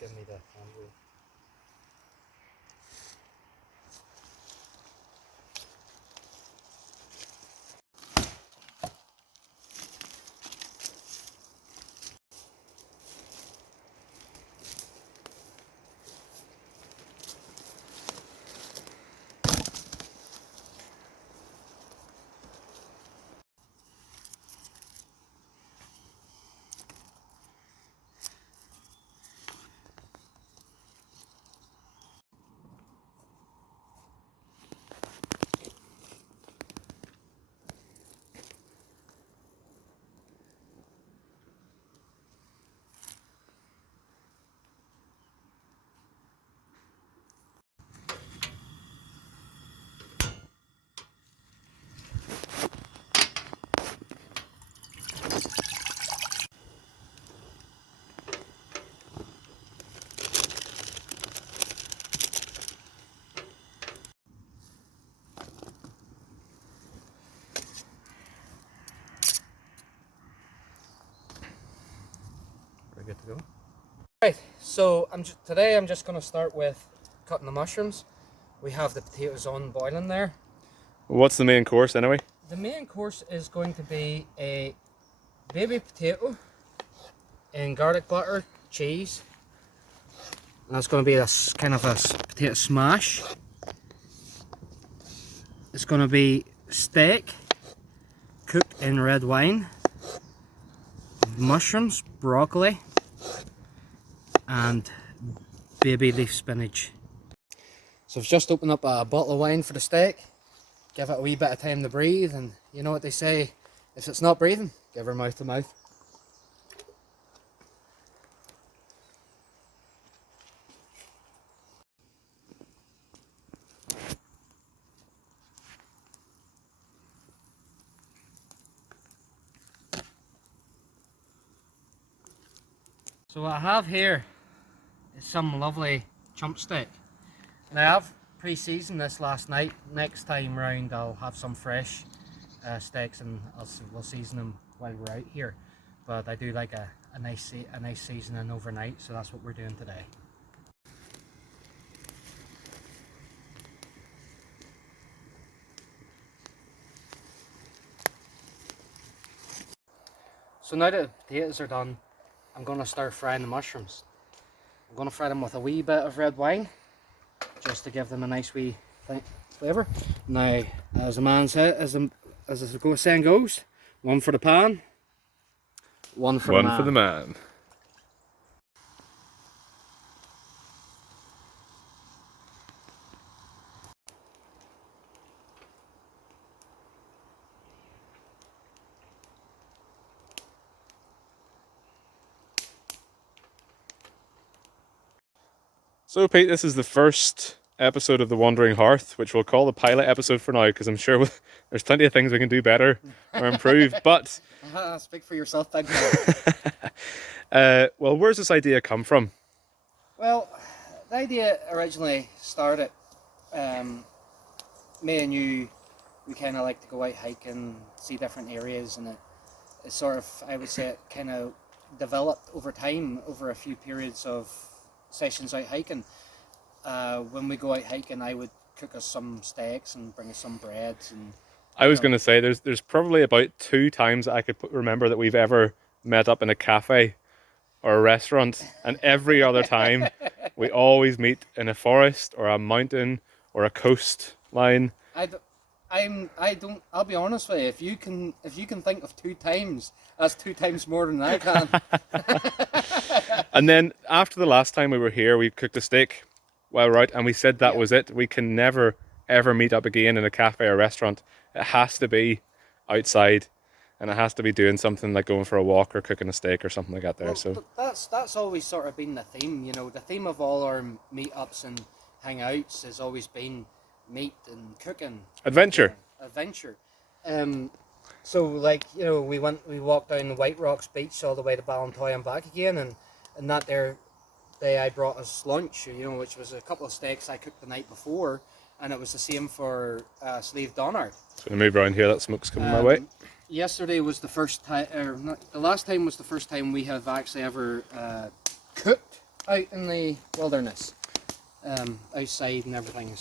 give me the hand wheel. We're good to go. Right, so today I'm just going to start with cutting the mushrooms. We have the potatoes on boiling there. What's the main course anyway? The main course is going to be a baby potato in garlic butter, cheese. And that's going to be this kind of a potato smash. It's going to be steak cooked in red wine, mushrooms, broccoli, and baby leaf spinach. So I've just opened up a bottle of wine for the steak. Give it a wee bit of time to breathe, and you know what they say, if it's not breathing, give her mouth to mouth. So what I have here is some lovely chump steak. Now I've pre-seasoned this last night. Next time round I'll have some fresh steaks, and we'll season them while we're out here. But I do like a nice seasoning overnight, so that's what we're doing today. So now that the potatoes are done, I'm going to start frying the mushrooms. I'm going to fry them with a wee bit of red wine, just to give them a nice wee flavour. Now, as the man said, as the saying goes, one for the pan, one for the man. So Pete, this is the first episode of the Wandering Hearth, which we'll call the pilot episode for now, because I'm sure there's plenty of things we can do better or improve. But speak for yourself, big man. Well, where's this idea come from? Well, the idea originally started. Me and you, we kind of like to go out hiking, see different areas, and it sort of, I would say, it kind of developed over time, over a few periods of sessions out hiking. When we go out hiking, I would cook us some steaks and bring us some breads. And I was going to say there's probably about 2 times I could remember that we've ever met up in a cafe or a restaurant, and every other time we always meet in a forest or a mountain or a coastline. I'll be honest with you, if you can think of 2 times, that's 2 times more than I can. And then after the last time we were here, we cooked a steak while we're out, and we said that was it. We can never ever meet up again in a cafe or restaurant. It has to be outside, and it has to be doing something like going for a walk or cooking a steak or something like that there. Well, so that's always sort of been the theme, you know. The theme of all our meetups and hangouts has always been meat and cooking, adventure. So like, you know, we walked down the White Rocks beach all the way to Ballantoy and back again, and that day I brought us lunch, you know, which was a couple of steaks I cooked the night before, and it was the same for Sleeve Donard. So we move around here, that smoke's coming my way. Yesterday was the first time, the last time was the first time we have actually ever cooked out in the wilderness, outside and everything.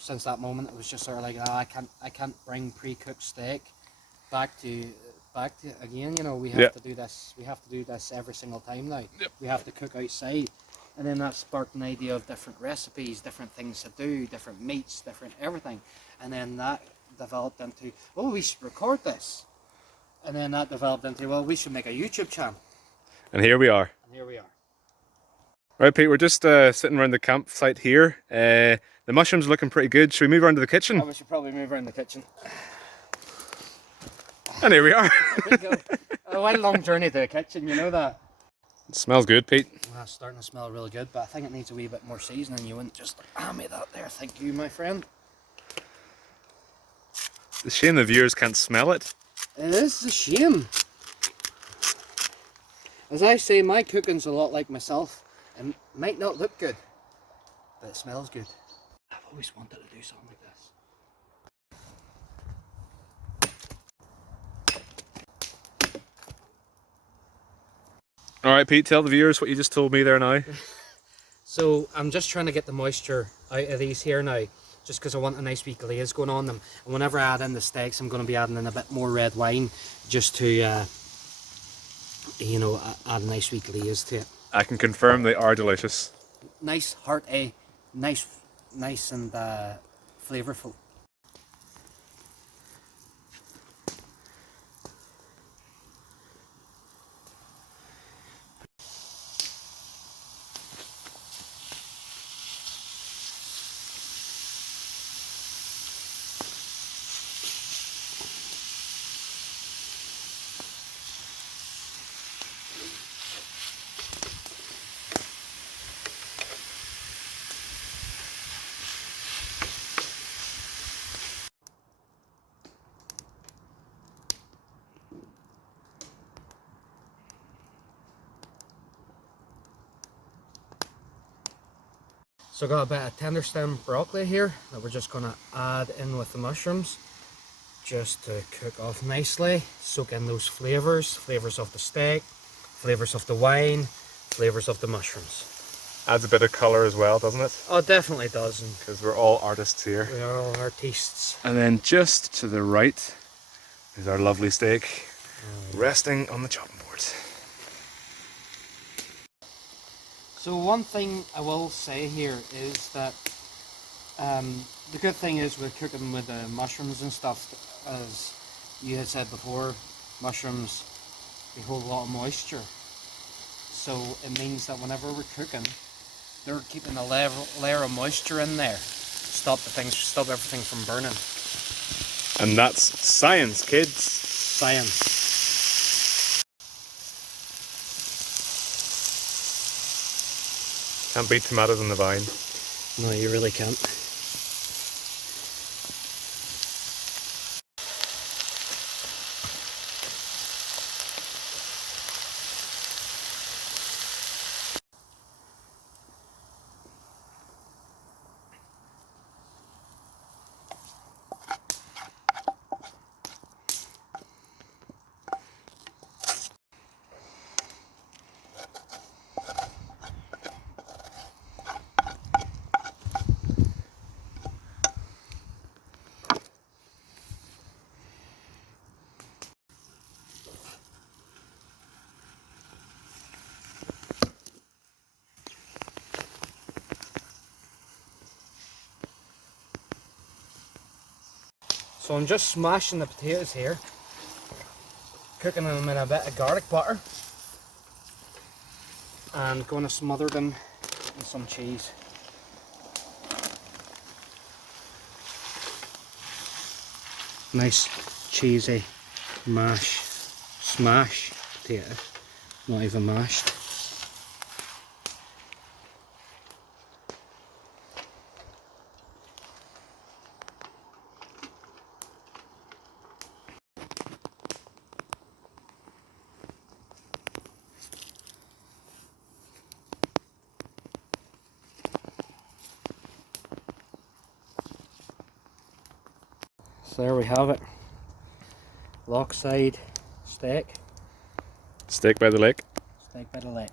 Since that moment, it was just sort of like, I can't bring pre-cooked steak back to again. You know, we have to do this. We have to do this every single time now. Yep. We have to cook outside, and then that sparked an idea of different recipes, different things to do, different meats, different everything, and then that developed into, oh, we should record this, and then that developed into, well, we should make a YouTube channel. And here we are. And here we are. Right, Pete, we're just sitting around the campsite here. The mushrooms are looking pretty good. Should we move around to the kitchen? Oh, we should probably move around the kitchen. And here we are. There we go. A while long journey to the kitchen, you know that. It smells good, Pete. Well, it's starting to smell really good, but I think it needs a wee bit more seasoning. You wouldn't just hand me that there. Thank you, my friend. It's a shame the viewers can't smell it. It is a shame. As I say, my cooking's a lot like myself. It might not look good, but it smells good. I've always wanted to do something like this. Alright, Pete, tell the viewers what you just told me there now. So I'm just trying to get the moisture out of these here now, just because I want a nice wee glaze going on them. And whenever I add in the steaks, I'm going to be adding in a bit more red wine, just to, you know, add a nice wee glaze to it. I can confirm they are delicious. Nice, hearty, nice and flavourful. So I got a bit of tender stem broccoli here that we're just going to add in with the mushrooms, just to cook off nicely, soak in those flavours of the steak, flavours of the wine, flavours of the mushrooms. Adds a bit of colour as well, doesn't it? Oh, it definitely does. Because we're all artists here. We are all artistes. And then just to the right is our lovely steak, resting on the chopping board. So one thing I will say here is that the good thing is with cooking with the mushrooms and stuff, as you had said before, mushrooms, they hold a lot of moisture. So it means that whenever we're cooking, they're keeping a layer of moisture in there. Stop everything from burning. And that's science, kids. Science. Can't beat tomatoes on the vine. No, you really can't. So I'm just smashing the potatoes here, cooking them in a bit of garlic butter, and going to smother them in some cheese. Nice cheesy smash potato, not even mashed. So there we have it. Lochside steak. Steak by the lake. Steak by the lake.